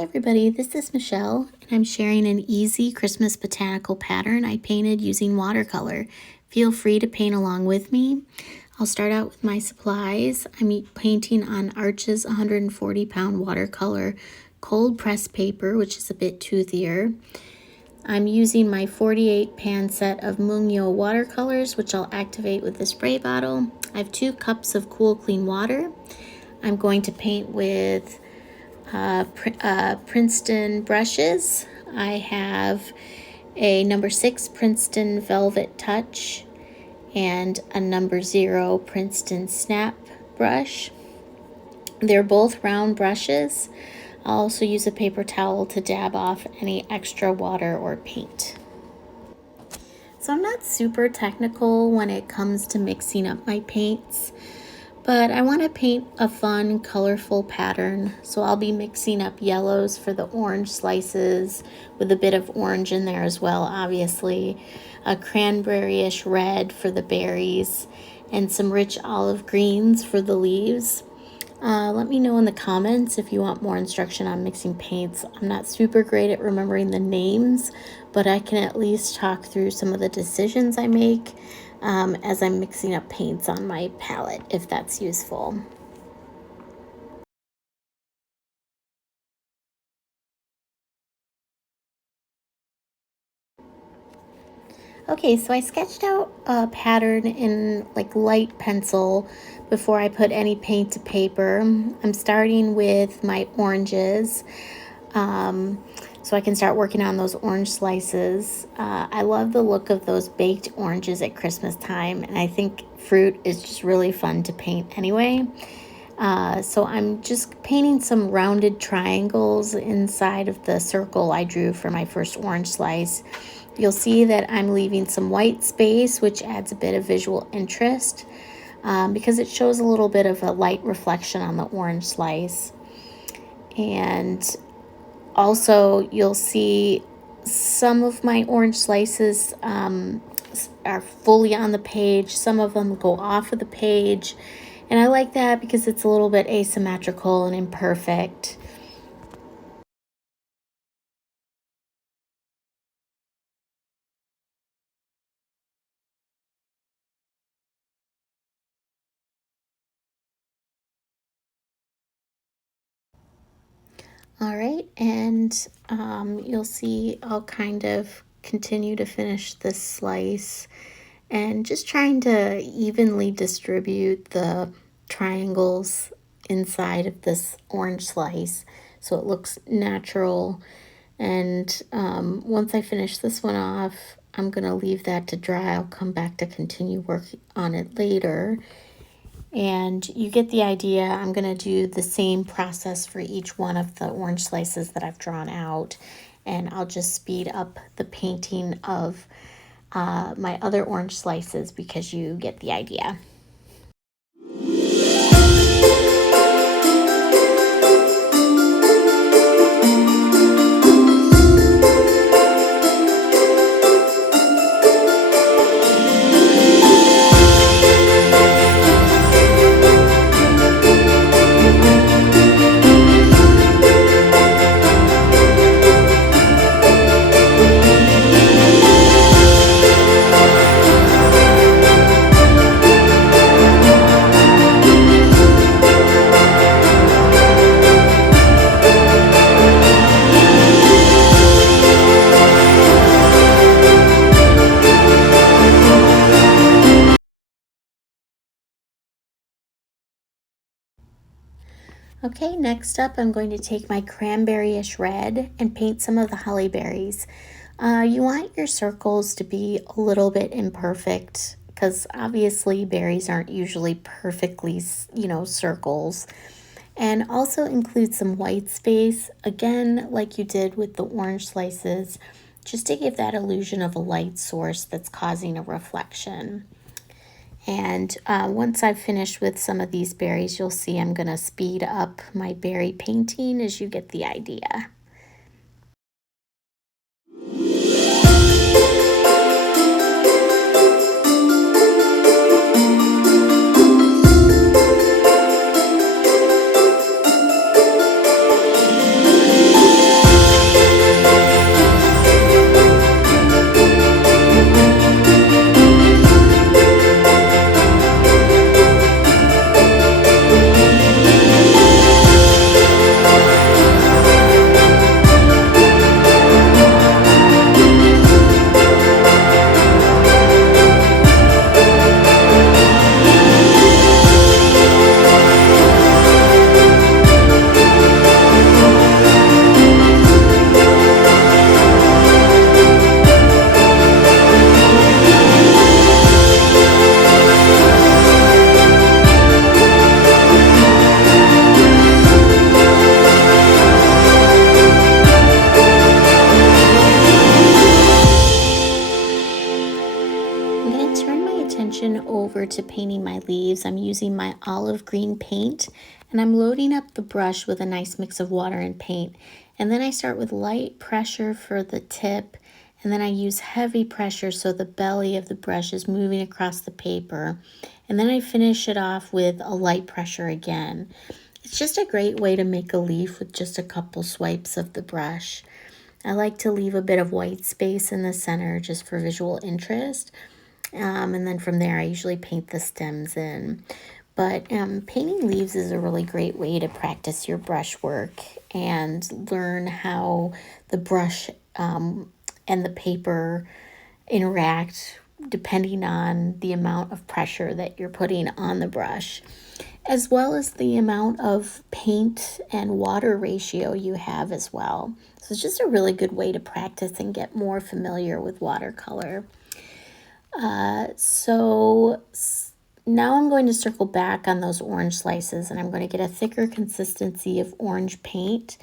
Hi everybody, this is Michelle, and I'm sharing an easy Christmas botanical pattern I painted using watercolor. Feel free to paint along with me. I'll start out with my supplies. I'm painting on Arches 140-pound watercolor cold pressed paper, which is a bit toothier. I'm using my 48 pan set of Mungyo watercolors, which I'll activate with the spray bottle. I have 2 cups of cool, clean water. I'm going to paint with Princeton brushes. I have a number 6 Princeton Velvet Touch and a number 0 Princeton Snap brush. They're both round brushes. I'll also use a paper towel to dab off any extra water or paint. So I'm not super technical when it comes to mixing up my paints, but I want to paint a fun, colorful pattern. So I'll be mixing up yellows for the orange slices with a bit of orange in there as well, obviously. A cranberry-ish red for the berries and some rich olive greens for the leaves. Let me know in the comments if you want more instruction on mixing paints. I'm not super great at remembering the names, but I can at least talk through some of the decisions I make as I'm mixing up paints on my palette, if that's useful. Okay, so I sketched out a pattern in like light pencil before I put any paint to paper. I'm starting with my oranges, so I can start working on those orange slices. I love the look of those baked oranges at Christmas time, and I think fruit is just really fun to paint anyway. So I'm just painting some rounded triangles inside of the circle I drew for my first orange slice. You'll see that I'm leaving some white space, which adds a bit of visual interest because it shows a little bit of a light reflection on the orange slice. And also you'll see some of my orange slices are fully on the page. Some of them go off of the page. And I like that because it's a little bit asymmetrical and imperfect. All right, and you'll see I'll kind of continue to finish this slice and just trying to evenly distribute the triangles inside of this orange slice so it looks natural. And once I finish this one off, I'm going to leave that to dry. I'll come back to continue working on it later. And you get the idea. I'm going to do the same process for each one of the orange slices that I've drawn out. And I'll just speed up the painting of my other orange slices because you get the idea. Okay, next up I'm going to take my cranberry-ish red and paint some of the holly berries. You want your circles to be a little bit imperfect because obviously berries aren't usually perfectly, circles. And also include some white space, again, like you did with the orange slices, just to give that illusion of a light source that's causing a reflection. And once I've finished with some of these berries, you'll see I'm going to speed up my berry painting as you get the idea. over to painting my leaves, I'm using my olive green paint, and I'm loading up the brush with a nice mix of water and paint. And then I start with light pressure for the tip, and then I use heavy pressure so the belly of the brush is moving across the paper. And then I finish it off with a light pressure again. It's just a great way to make a leaf with just a couple swipes of the brush. I like to leave a bit of white space in the center just for visual interest. And then from there, I usually paint the stems in. But painting leaves is a really great way to practice your brush work and learn how the brush and the paper interact depending on the amount of pressure that you're putting on the brush, as well as the amount of paint and water ratio you have as well. So it's just a really good way to practice and get more familiar with watercolor. So now I'm going to circle back on those orange slices, and I'm going to get a thicker consistency of orange paint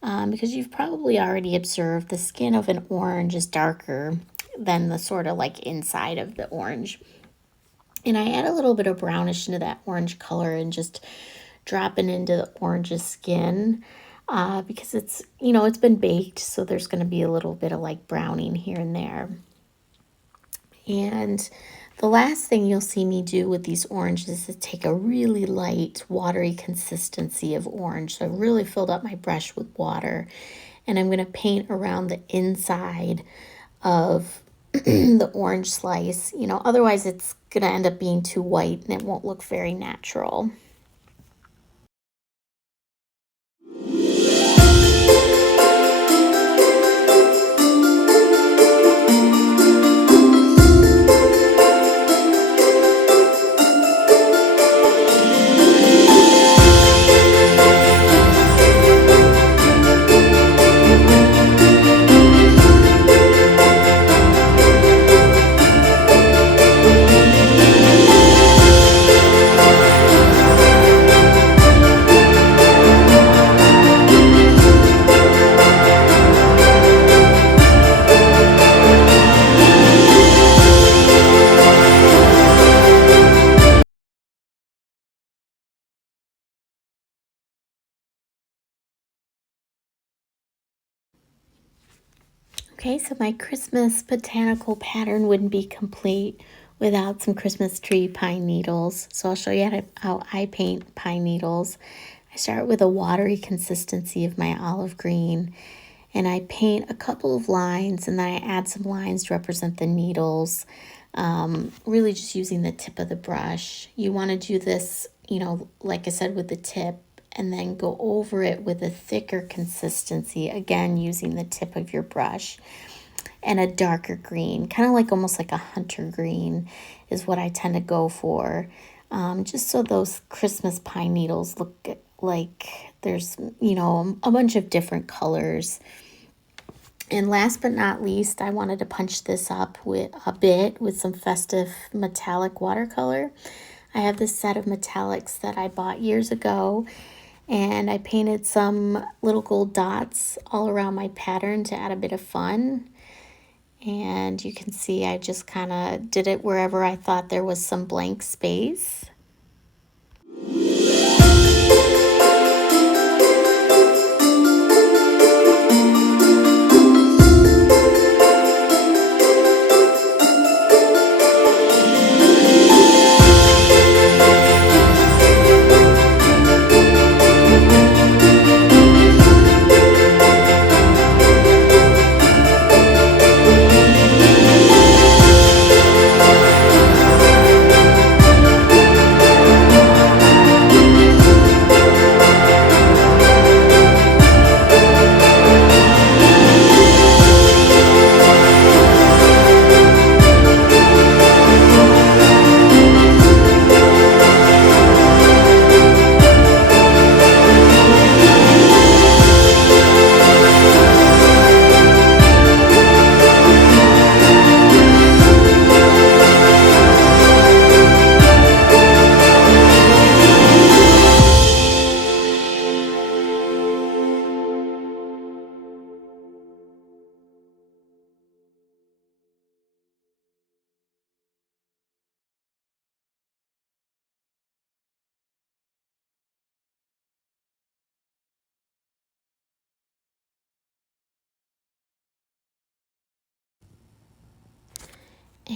because you've probably already observed the skin of an orange is darker than the sort of like inside of the orange. And I add a little bit of brownish into that orange color and just drop it into the orange's skin because it's, it's been baked, so there's going to be a little bit of like browning here and there. And the last thing you'll see me do with these oranges is take a really light, watery consistency of orange. So I really filled up my brush with water, and I'm going to paint around the inside of the orange slice. Otherwise it's going to end up being too white and it won't look very natural. Okay, so my Christmas botanical pattern wouldn't be complete without some Christmas tree pine needles. So I'll show you how I paint pine needles. I start with a watery consistency of my olive green, and I paint a couple of lines, and then I add some lines to represent the needles, really just using the tip of the brush. You want to do this, like I said, with the tip, and then go over it with a thicker consistency, again using the tip of your brush, and a darker green, kind of like almost like a hunter green is what I tend to go for, just so those Christmas pine needles look like there's a bunch of different colors. And last but not least, I wanted to punch this up with some festive metallic watercolor. I have this set of metallics that I bought years ago, and I painted some little gold dots all around my pattern to add a bit of fun. And you can see I just kind of did it wherever I thought there was some blank space.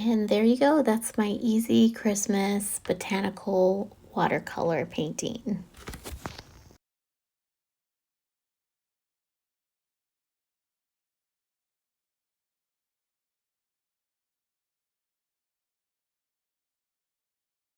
And there you go. That's my easy Christmas botanical watercolor painting.